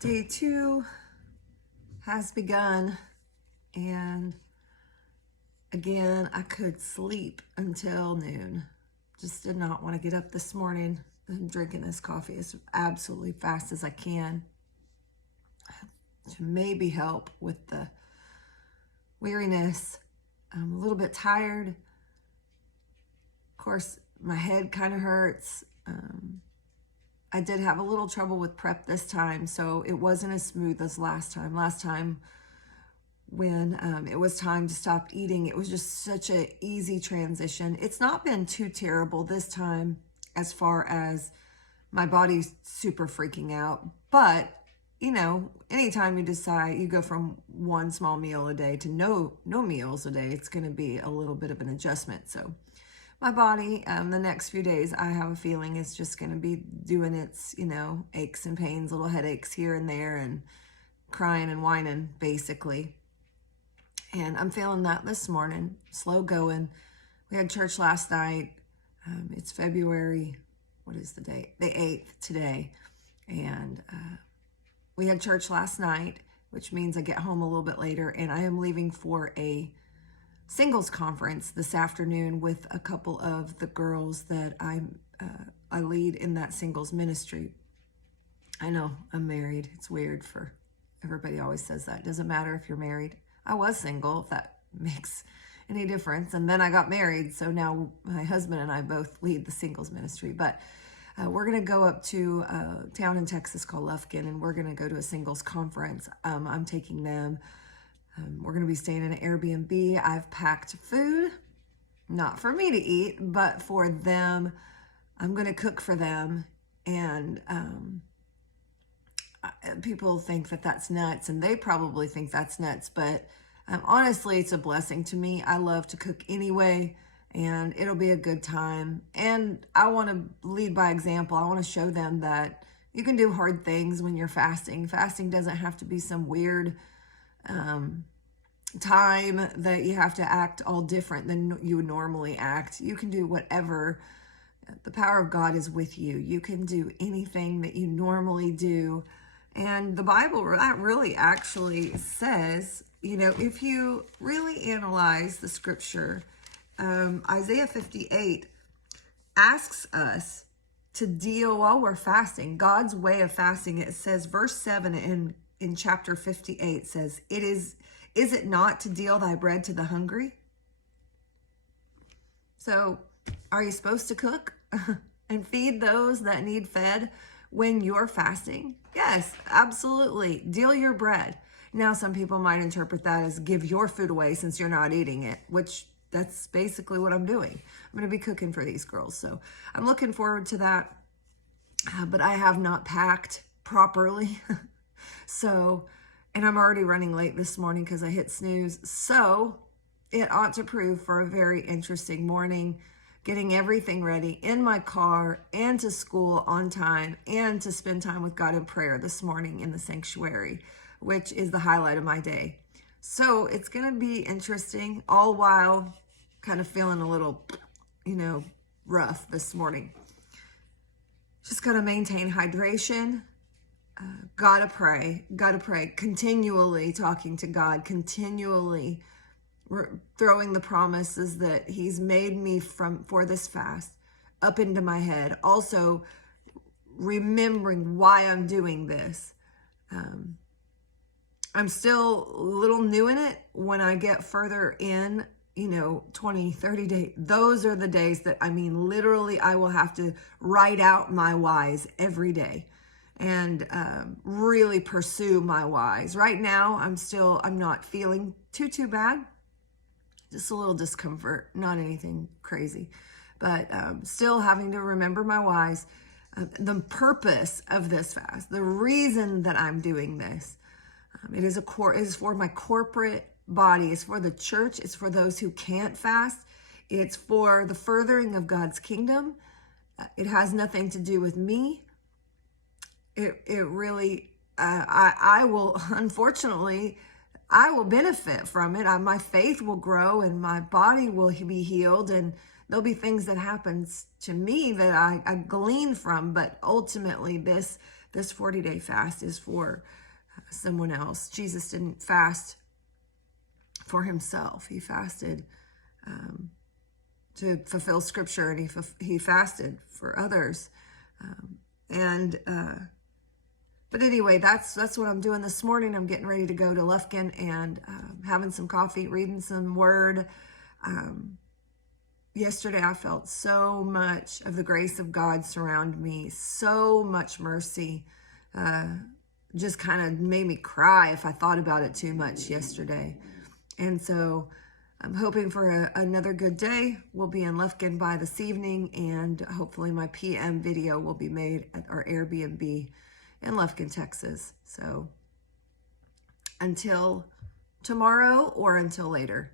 Day 2 has begun, and again, I could sleep until noon. Just did not want to get up this morning. I'm drinking this coffee as absolutely fast as I can to maybe help with the weariness. I'm a little bit tired. Of course, my head kind of hurts. I did have a little trouble with prep this time, so it wasn't as smooth as last time. Last time when it was time to stop eating, it was just such an easy transition. It's not been too terrible this time as far as my body's super freaking out. But, you know, anytime you decide you go from one small meal a day to no meals a day, it's going to be a little bit of an adjustment. So my body, the next few days, I have a feeling it's just going to be doing its, aches and pains, little headaches here and there, and crying and whining, basically. And I'm feeling that this morning, slow going. We had church last night. It's February, what is the date? The 8th today. And we had church last night, which means I get home a little bit later, and I am leaving for a singles conference this afternoon with a couple of the girls that I lead in that singles ministry. I know I'm married. It's weird for everybody always says that. It doesn't matter if you're married. I was single, if that makes any difference. And then I got married. So now my husband and I both lead the singles ministry. But we're going to go up to a town in Texas called Lufkin, and we're going to go to a singles conference. I'm taking them. We're going to be staying in an Airbnb. I've packed food, not for me to eat, but for them. I'm going to cook for them. And people think that that's nuts, and they probably think that's nuts. But honestly, it's a blessing to me. I love to cook anyway, and it'll be a good time. And I want to lead by example. I want to show them that you can do hard things when you're fasting. Fasting doesn't have to be some weird time that you have to act all different than you would normally act. You can do whatever. The power of God is with you. You can do anything that you normally do. And the Bible, that really actually says, if you really analyze the scripture, Isaiah 58 asks us to deal while we're fasting. God's way of fasting, it says, verse 7 in chapter 58 says, is it not to deal thy bread to the hungry? So are you supposed to cook and feed those that need fed when you're fasting? Yes, absolutely. Deal your bread. Now, some people might interpret that as give your food away since you're not eating it, which that's basically what I'm doing. I'm going to be cooking for these girls. So I'm looking forward to that. But I have not packed properly. And I'm already running late this morning because I hit snooze. So it ought to prove for a very interesting morning, getting everything ready in my car and to school on time and to spend time with God in prayer this morning in the sanctuary, which is the highlight of my day. So it's going to be interesting, all while kind of feeling a little, rough this morning. Just got to maintain hydration. Gotta pray, continually talking to God, continually throwing the promises that he's made me for this fast up into my head. Also remembering why I'm doing this. I'm still a little new in it. When I get further in, 20, 30 days, those are the days that, literally I will have to write out my whys every day and really pursue my whys. Right now, I'm not feeling too bad. Just a little discomfort, not anything crazy, but still having to remember my whys, the purpose of this fast, the reason that I'm doing this. It is for my corporate body. It's for the church. It's for those who can't fast. It's for the furthering of God's kingdom. It has nothing to do with me. It really, I will, unfortunately, I will benefit from it. My faith will grow and my body will be healed, and there'll be things that happens to me that I glean from, but ultimately this this 40-day fast is for someone else. Jesus didn't fast for himself. He fasted to fulfill scripture, and he fasted for others. But anyway, that's what I'm doing this morning. I'm getting ready to go to Lufkin and having some coffee, reading some word. Yesterday, I felt so much of the grace of God surround me, so much mercy. Just kind of made me cry if I thought about it too much yesterday. And so I'm hoping for another good day. We'll be in Lufkin by this evening, and hopefully my PM video will be made at our Airbnb in Lufkin, Texas. So until tomorrow or until later.